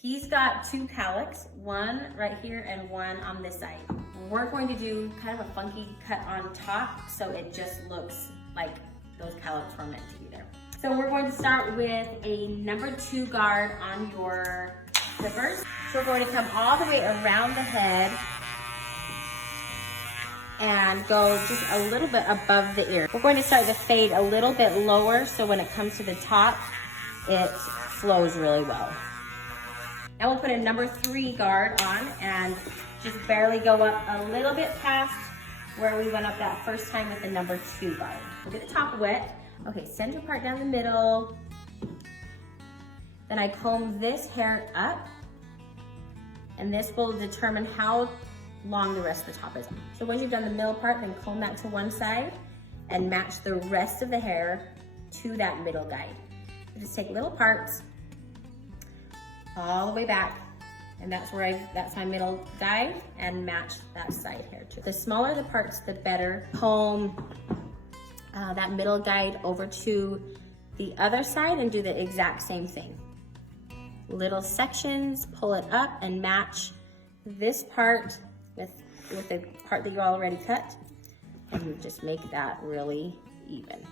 He's got two cowlicks, one right here and one on this side. We're going to do kind of a funky cut on top so it just looks like those cowlicks were meant to be there. So we're going to start with a number 2 guard on your clippers. So we're going to come all the way around the head and go just a little bit above the ear. We're going to start the fade a little bit lower so when it comes to the top, it flows really well. Now we'll put a number 3 guard on and just barely go up a little bit past where we went up that first time with the number 2 guard. We'll get the top wet. Okay, center part down the middle. Then I comb this hair up, and this will determine how long the rest of the top is. So once you've done the middle part, then comb that to one side and match the rest of the hair to that middle guide. So just take little parts all the way back, and that's my middle guide, and match that side hair too. The smaller the parts, the better. Comb that middle guide over to the other side and do the exact same thing. Little sections, pull it up and match this part with the part that you already cut, and just make that really even.